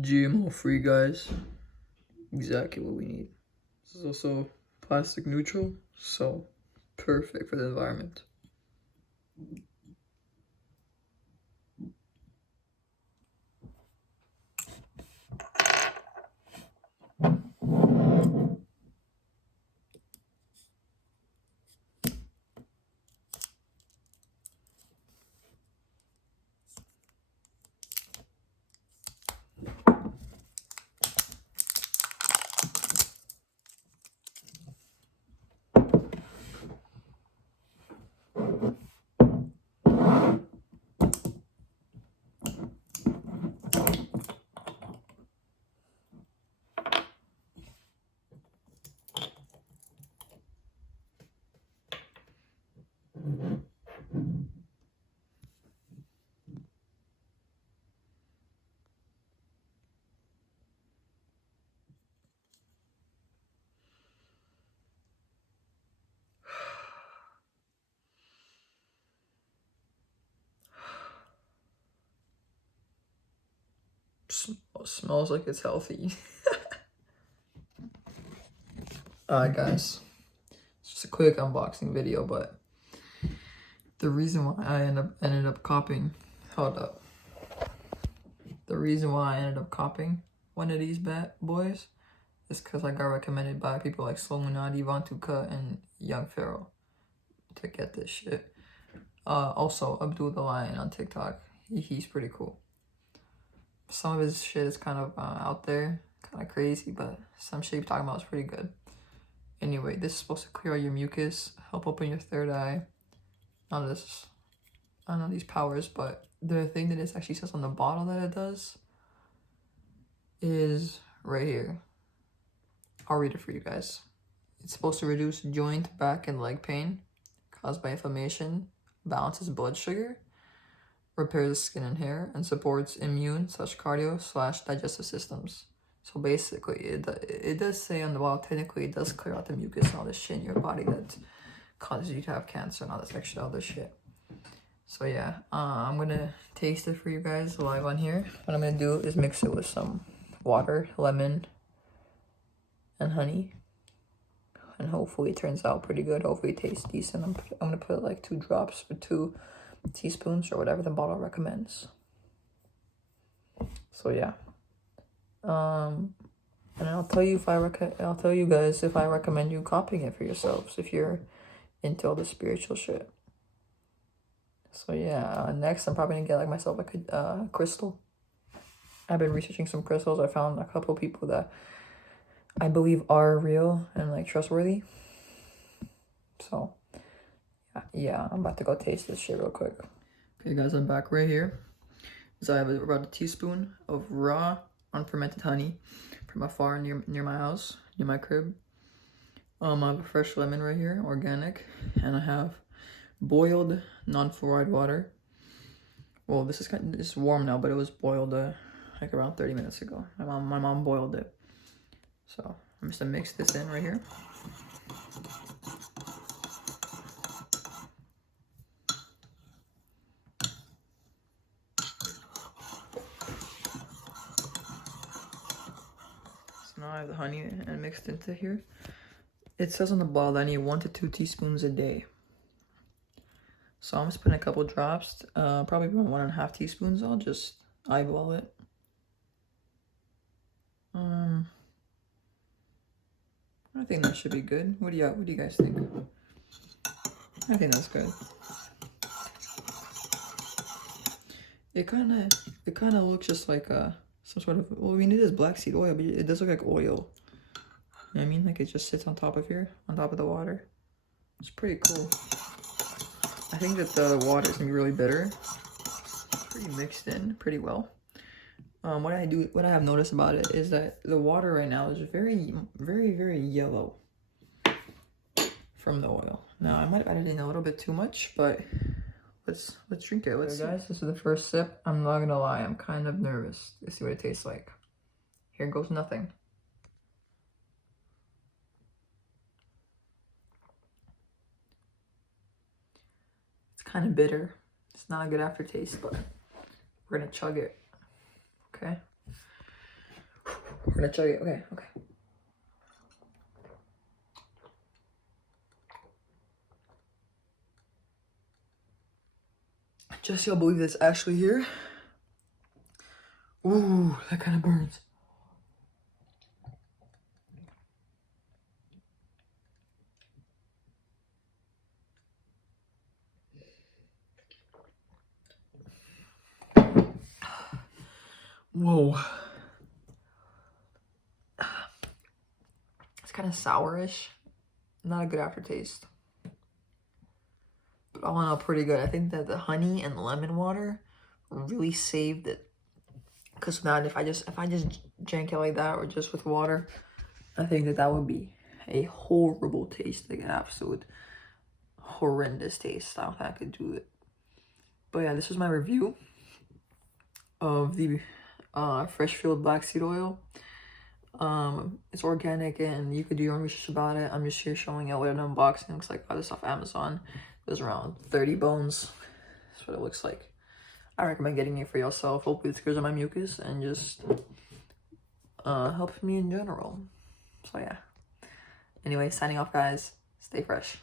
GMO free, guys. Exactly what we need. This is also plastic neutral, so perfect for the environment. Smells like it's healthy. Alright guys, it's just a quick unboxing video, but the reason why I ended up copying, hold up. The reason why I ended up copying one of these bad boys is because I got recommended by people like Slominati, Vantuka, and Young Pharaoh to get this shit. Also Abdul the Lion on TikTok. He's pretty cool. Some of his shit is kind of out there, kind of crazy, but some shit he's talking about is pretty good. Anyway, this is supposed to clear out your mucus, help open your third eye. I don't know these powers, but the thing that it actually says on the bottle that it does is right here. I'll read it for you guys. It's supposed to reduce joint, back, and leg pain caused by inflammation, balances blood sugar, repairs skin and hair, and supports immune/cardio/digestive systems. So basically, it does say on the bottle, technically, it does clear out the mucus and all this shit in your body that causes you to have cancer and all this extra other shit. So yeah, I'm gonna taste it for you guys live on here. What I'm gonna do is mix it with some water, lemon, and honey. And hopefully it turns out pretty good. Hopefully it tastes decent. I'm gonna put like 2 drops or 2 teaspoons or whatever the bottle recommends. So yeah. And I'll tell you I'll tell you guys if I recommend you copying it for yourselves if you're into all the spiritual shit. So yeah, next I'm probably gonna get like myself like a crystal. I've been researching some crystals. I found a couple people that I believe are real and like trustworthy. So yeah, I'm about to go taste this shit real quick. Okay guys, I'm back right here. So I have about a teaspoon of raw unfermented honey from afar near my house, near my crib. I have a fresh lemon right here, organic, and I have boiled non-fluoride water. Well, this is warm now, but it was boiled like around 30 minutes ago. My mom boiled it. So I'm just gonna mix this in right here. So now I have the honey and mixed into here. It says on the bottle that I need 1 to 2 teaspoons a day. So I'm just putting a couple drops, probably around 1.5 teaspoons. I'll just eyeball it. I think that should be good. What do you guys think? I think that's good. It kind of looks just like some sort of, well, I mean, it is black seed oil, but it does look like oil. You know what I mean? Like it just sits on top of here, on top of the water. It's pretty cool. I think that the water is gonna be really bitter. Pretty mixed in pretty well. What I have noticed about it is that the water right now is very, very, very yellow from the oil. Now I might have added in a little bit too much, but let's drink it. Let's see. Guys, this is the first sip. I'm not gonna lie, I'm kind of nervous to see what it tastes like. Here goes nothing. It's kind of bitter. It's not a good aftertaste, but we're gonna chug it. Okay. We're gonna chug it. Okay, okay. Just y'all believe this actually here. Ooh, that kind of burns. Whoa. It's kind of sourish. Not a good aftertaste. But all in all, pretty good. I think that the honey and the lemon water really saved it. Because now if I just drank it like that or just with water, I think that would be a horrible taste. Like an absolute horrendous taste. I don't think I could do it. But yeah, this was my review of the fresh field black seed oil. It's organic and you could do your own research about it. I'm just here showing out what an unboxing looks like. I got this off Amazon. It was around 30 bones. That's what it looks like. I recommend getting it for yourself. Hopefully it clears out my mucus and just helps me in general. So yeah. Anyway, signing off guys. Stay fresh.